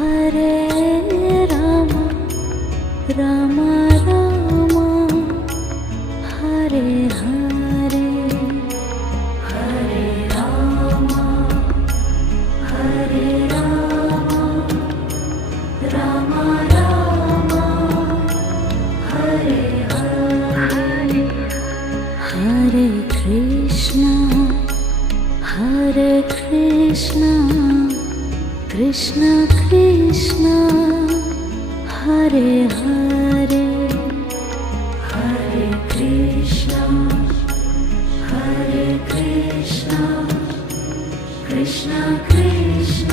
హరే రామ రామ రామ హరే హరే హరే రామ హరే రామ రామ రామ హరే హరే హరే కృష్ణ కృష్ణ కృష్ణ హరే హరే హరే కృష్ణ కృష్ణ కృష్ణ